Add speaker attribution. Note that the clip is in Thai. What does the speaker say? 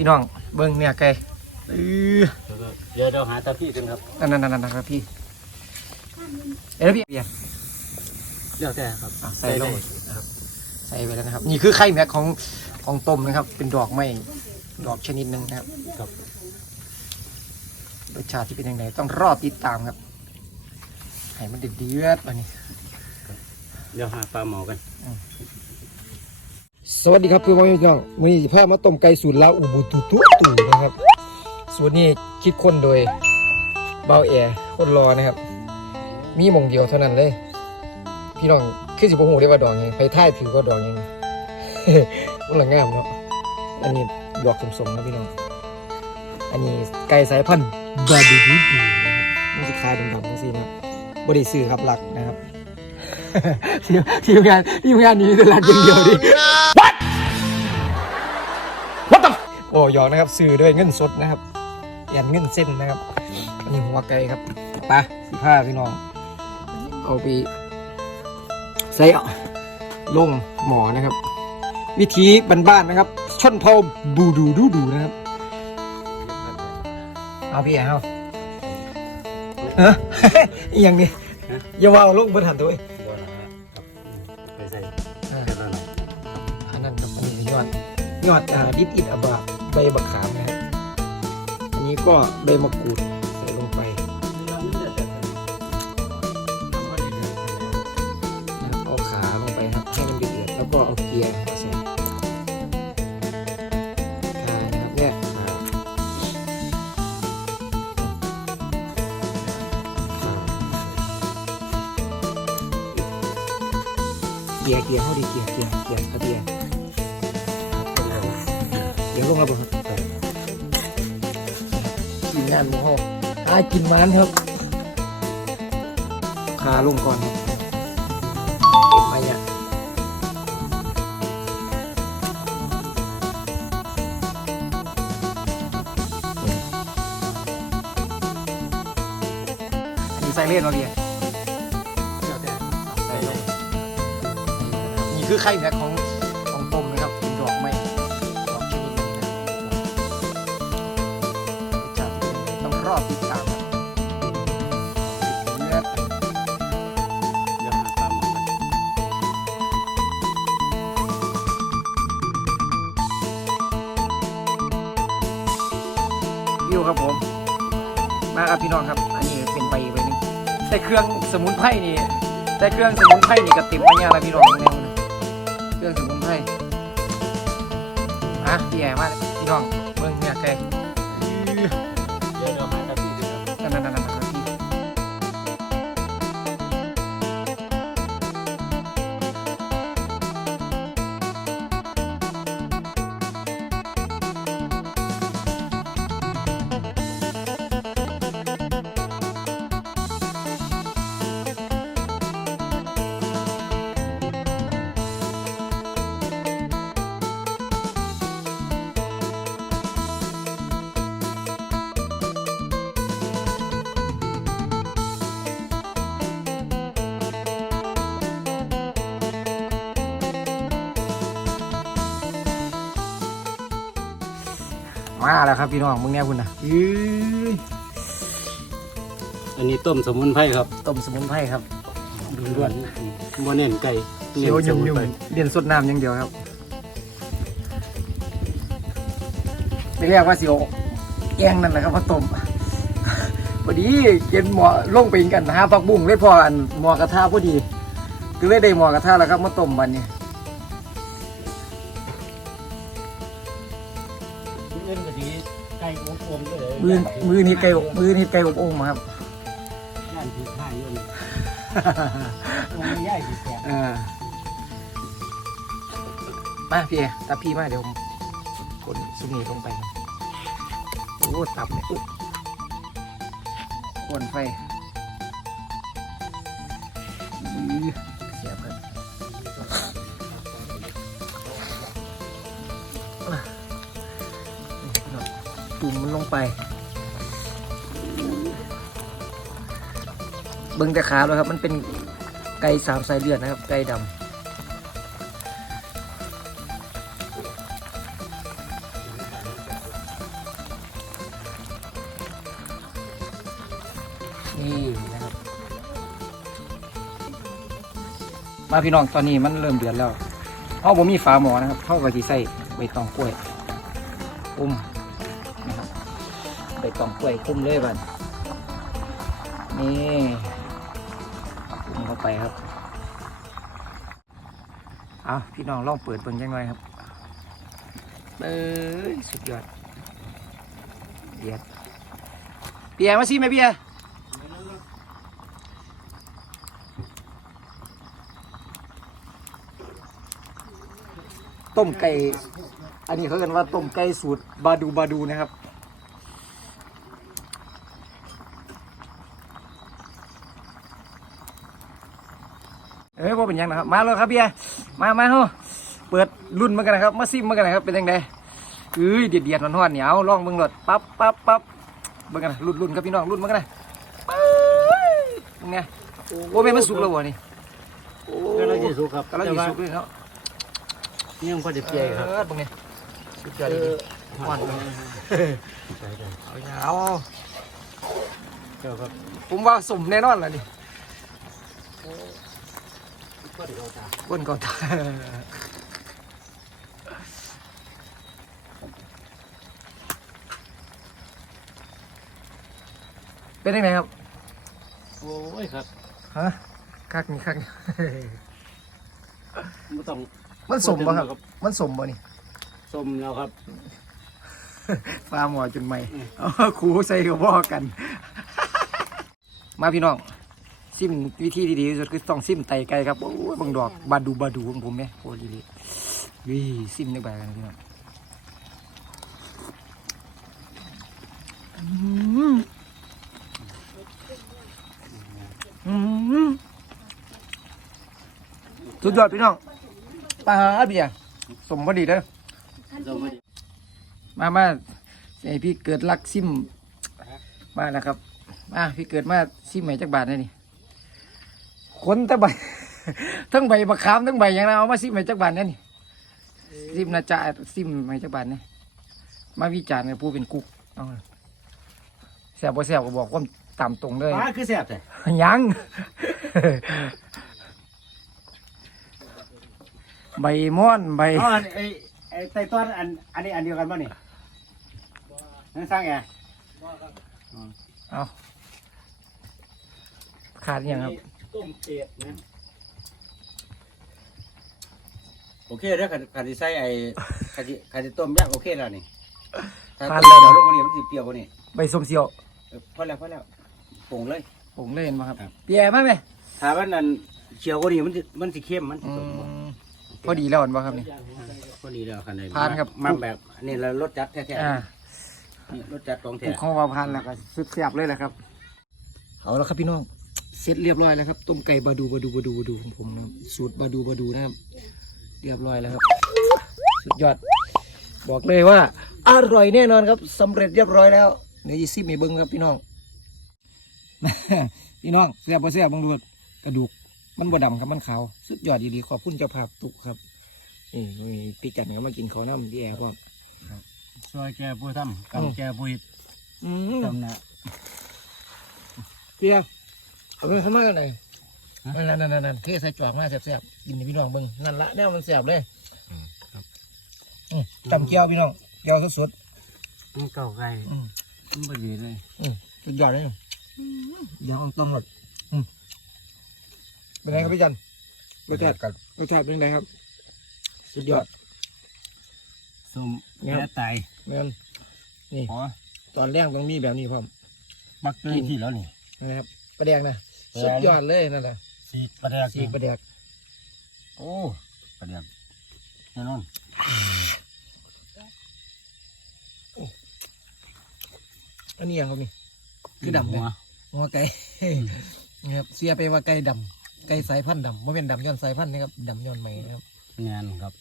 Speaker 1: พี่น้องเบิ้งเนี่ยไก่เออ
Speaker 2: เดี๋ยวเราหาตาพี่กันครับ
Speaker 1: นั่นนั่นนั่นครับพี่เอ้ยพี่เบียร์
Speaker 2: เดี๋ยวแต่ครับ
Speaker 1: อะใส่ลงใส่ไปแล้วนะครับ นี่คือไข่แม็กของของต้มนะครับ เป็นดอกไม้ดอกชนิดหนึ่งนะครับ
Speaker 2: ครับ
Speaker 1: รสชาติที่เป็นยังไงต้องรอติดตามครับให้มันเดือดเดือดวันนี้
Speaker 2: เดี๋ยวหาปลาหมอกัน
Speaker 1: สวัสดีครับพี่น้องพี่น้องวันนี้พามาต้มไก่สูตรลาวอุบุตุตุตุนะครับ สูตรนี้คิดค้นโดยเบาแอร์คนรอนะครับ มีหมองเดียวเท่านั้นเลย พี่น้องคือสิบหูได้ว่าดอกยังไปท่ายถือว่าดอกยังมันละงามเนาะอันนี้ดอกสมๆนะพี่น้องอันนี้ไก่สายพันธุ์บาดูดูดูนะครับมันจะคล้ายดำๆจังซี่นะครับบริสื่อครับหลักนะครับทีมทีมงานทีมงานนี้เป็นหลักอย่างเดียวดิ อ้หยอกนะครับสื่อด้วยเงินสดนะครับเปลี่ยนเงินเส้นนะครับอันนี้หัวไก่ครับไปะสิผ้าพี่น้อง เอาไปใส่เอาลงหมอนะครับ วิธีบ้านๆนะครับชนเผ่าบูดูดูดูนะครับ เอาพี่แเอาเฮ้ยอหย่างนี้อย่าว่าเอาลงบนหันตัวเอง
Speaker 2: บัวละครับไปใส่
Speaker 1: อ่า
Speaker 2: แค่นั้นแหละ
Speaker 1: อันนั้นกับอันนี้คือยอดยอดอ่าดิดอิดอบา ใบบักขามนะครับอันนี้ก็ใบมะกรูดใส่ลงไปนะเอาขาลงไปครับให้มันเดือดแล้วก็เอาเกียร์มาใส่ครับเนี่ยเกียร์เกียร์เขาดีเกียร์เกียร์เกียร์เขาเกียร์ เกียร์ลงแล้วบ่ครับกินงานหมูห้อหากินมันครับขาลงก่อนครับเก็บมาเนี่ยอันนี้ใส่เล่นเราเดีย
Speaker 2: เดี๋ยวแต่
Speaker 1: ใส่ลงนี่คือไข่แม็กของของ
Speaker 2: ว
Speaker 1: ครับผม มาครับพี่น้องครับ อันนี้เป็นใบใบนึงแต่เครื่องสมุนไพรนี่แต่เครื่องสมุนไพรนี่กระติ่มไปเนี่ยแล้วพี่น้องแนวนะเครื่องสมุนไพรอะพี่แย่มากพี่น้องเมืองเนี่ยไก่
Speaker 2: เมา
Speaker 1: แล้วครับพี่น้องมึงเนี่ยคุณนะอื้อ
Speaker 2: อันนี้ต้มสมุนไพรครับ
Speaker 1: ต้มสมุนไพรครับ
Speaker 2: ล้วนบัวเน้นไก่
Speaker 1: เคี้ยว
Speaker 2: ส
Speaker 1: ยุ่ม
Speaker 2: มุน
Speaker 1: ยุ่ม
Speaker 2: ไพร
Speaker 1: เรียนสดน้ำอย่างเดียวครับไปเรียกว่าสิโอแกงนั่นแหละครับมาต้มพอดีเย็นหมอลงไปกันหาผักบุ้งเลยพออันหมอกระทะพอดีก็เลยได้หมอกระทะแล้วครับมาต้มบันนี้
Speaker 2: เล่นก็ดีไก่อมๆเลย
Speaker 1: มือมือนี่ไก่อบมือนี่ไก่อบโอ่งมาครับ
Speaker 2: ย่านถือข้างอยู่นี่โอ้ยย่ายสิแสบ
Speaker 1: เออมาพี่เอตาพี่มาเดี๋ยวผมกดซุมนี้ลงไปโอ้ตับเนี่ยอุ๊ยควนไฟุ่มมันลงไป เบิ้งแต่ขาเลยครับ มันเป็นไก่สามสายเลือดนะครับ ไก่ดำนี่นะครับ มาพี่น้องตอนนี้มันเริ่มเดือดแล้วเขาบ่มีฝาหมอนะครับเท่าก็สิใส่ใบตองกล้วยอุ้ม ใบตองกล้วยคุ้มเลยบัดนี่อุ้มเข้าไปครับเอาพี่น้องลองเปิดเบิ่งยังไงครับเอ้ยสุดยอดเดือดเบียร์มาสิแม่เบียร์ต้มไก่ อันนี้เขาเรียกว่าต้มไก่สูตรบาดูบาดูนะครับ เอ้ยว่าเป็นหยังนะครับ มาเลยครับเบียร์มามาเฮาเปิดรุ่นมากันนะครับ มาซิมมากันนะครับ เป็นยังไงเอ้ยเดียดเดียดมันหอนเหนียวลองเบิ่งรถปั๊บปั๊บปั๊บเบิ่งกันนะรุ่นรุ่นครับพี่น้องรุ่นมากันนะเอ้ยเป็นไงโอ้แม่นมันสุกแล้ววะนี่โอ้
Speaker 2: ก็เราจะสุกครับ
Speaker 1: กำลัง
Speaker 2: แต่
Speaker 1: สิ
Speaker 2: ว่า
Speaker 1: สุกเลยเนาะ
Speaker 2: ยังพอจะเปียครับ
Speaker 1: เออตรงนี้สุดยอดเลยหวานเลยเอาอย่าเอา
Speaker 2: เจ้าครับ
Speaker 1: ผมว่าสมแน่นอนเลยนี่
Speaker 2: ก็เดี๋ยวตา
Speaker 1: ก้นเก่าตาเป็นยังไงครับ
Speaker 2: โอ้ยครับ
Speaker 1: ฮะคักนี่คักนี่
Speaker 2: ไม่ต้อง
Speaker 1: มันสมป่ะครับ มันสมป่ะนี่
Speaker 2: ส้มแล้วครับ
Speaker 1: ฟ้าหมอจนใหม่เอาครูใส่กับพ่อกัน มาพี่น้อง ซิมวิธีที่ดีที่สุดคือต้องซิมไตไก่ครับโอ้ยบางดอกบาดูบาดูของผมเนี่ยโอ้ยดีวิซิมนึกไปกันพี่น้องอืมอืมสุดยอดพี่น้องปลาเบียสมพอดีเด้อ
Speaker 2: ส้มไม่ดี
Speaker 1: มามาไอพี่เกิดรักซิมมาแล้วครับมาพี่เกิดมาซิมใหม่จักบาทนี่ คนแต่ใบ ทั้งใบมะขามทั้งใบอย่างนั้นเอามาซิมใหม่จักบาทเนี่ยนี่ซิมนะจ๊ะซิมใหม่จักบาทเนี่ยมาวิจารณ์กับผู้เป็นกุ๊กเอาแสบบ่แสบก็บอกความตามตรงเลย
Speaker 2: ปลาคือแซ่บแต่
Speaker 1: ยัง ใบม่อนใบ
Speaker 2: อ๋อไอ้ไอ้ไต้ต้นอันอันนี้อันเดียวกันป่ะนี่นั่นสร้างไง
Speaker 1: เอาขาดอหย่างครับ
Speaker 2: ต้มเปียกนะโอเคเด้อขันขันที่ใส่ไอ้ขันที่ขันที่ต้มยากโอเคแล้วนี่ถ้า
Speaker 1: ทาน
Speaker 2: ต้ม
Speaker 1: แล้ว
Speaker 2: เดี๋ยวลงกว่านี้มันจะเปรี้ยวกว่านี้
Speaker 1: ใบส้มเสียว
Speaker 2: เออพอแล้วพอแล้วปรุงเลย
Speaker 1: ผมเล่นมาครับ
Speaker 2: ครับ
Speaker 1: เปียมาไหม
Speaker 2: ถ้ามันนั่นเขียวกว่านี้มันสิมันสิเข้มมันสิ
Speaker 1: อื
Speaker 2: สมบูรณ์
Speaker 1: มพอดีแล้วเห็นบ่ครับนี่
Speaker 2: พอดีแล้วคันไหน
Speaker 1: ทานครับ
Speaker 2: มันแบบนี่เรารสจัดแท้
Speaker 1: อ่า
Speaker 2: ๆนี่รสจัดของ
Speaker 1: ป
Speaker 2: แท้
Speaker 1: ลูกข้าววาพันแล้วก็สุดเสียบเลยแหละครับ เอาแล้วครับพี่น้อง เสร็จเรียบร้อยแล้วครับต้มไก่บาดูบาดูบาดูบาดูของผมนะครับสูตรบาดูบาดูนะครับ เรียบร้อยแล้วครับ สุดยอด บอกเลยว่า อร่อยแน่นอนครับสำเร็จเรียบร้อยแล้วเนื้อยี่สิบมีเบิ้งครับพี่น้อง พี่น้องเสียบบ่เสียบเบังดูกระดูก มันบ่ดำครับมันขาวสุดยอดดีๆขอบคุณเจ้าภาพตุกครับนี่มีพี่จันก็มากินข้าวน้ำพี่แอร์พร้อม
Speaker 2: ซอยแกผู้ทำ
Speaker 1: อืม
Speaker 2: กำแกผู้เฮ็ด
Speaker 1: อืม
Speaker 2: ทำนะ
Speaker 1: เปีย เอาไปข้างมากันหน่อย
Speaker 2: ฮะ
Speaker 1: นั่นนั่นนั่นนั่นเทใส่จอกมาแซ่บๆกินให้พี่น้องเบิ่งนั่นละแนวมันแซ่บเลยอืมจำเกี๊ยวพี่น้องเกี๊ยวสด
Speaker 2: มันเก่าไก่
Speaker 1: ๆอืม
Speaker 2: มันบ่ดีเลย
Speaker 1: อืมสุดยอดเลยเดี๋ยวเอาต้องหมดอืมเป็นไงครับพี่จันรสชาติรสชาติเป็นไงครับ สุดยอด
Speaker 2: ส้ม
Speaker 1: แม่
Speaker 2: แก่ตาย
Speaker 1: แม่นนี่
Speaker 2: อ๋อ
Speaker 1: ตอนแรกต้องมีแบบนี้พร้อม
Speaker 2: มักเกินที่แล้วนี่
Speaker 1: นะครับประแดงนะ
Speaker 2: แม่น
Speaker 1: สุดยอดเลยนั่นแหละ
Speaker 2: สีกประแดก
Speaker 1: สีกประแดก
Speaker 2: โอ้ประแดกแน่นอน
Speaker 1: อันนี้ยังครับนี่คือดำเลย
Speaker 2: หัว
Speaker 1: หัวไก่นะครับเสียไปว่าไก่ดำไก่สายพันธุ์ดำไม่เป็นดำย้อนสายพันธุ์นะครับดำย้อนใหม่นะครับ
Speaker 2: แน่นครับ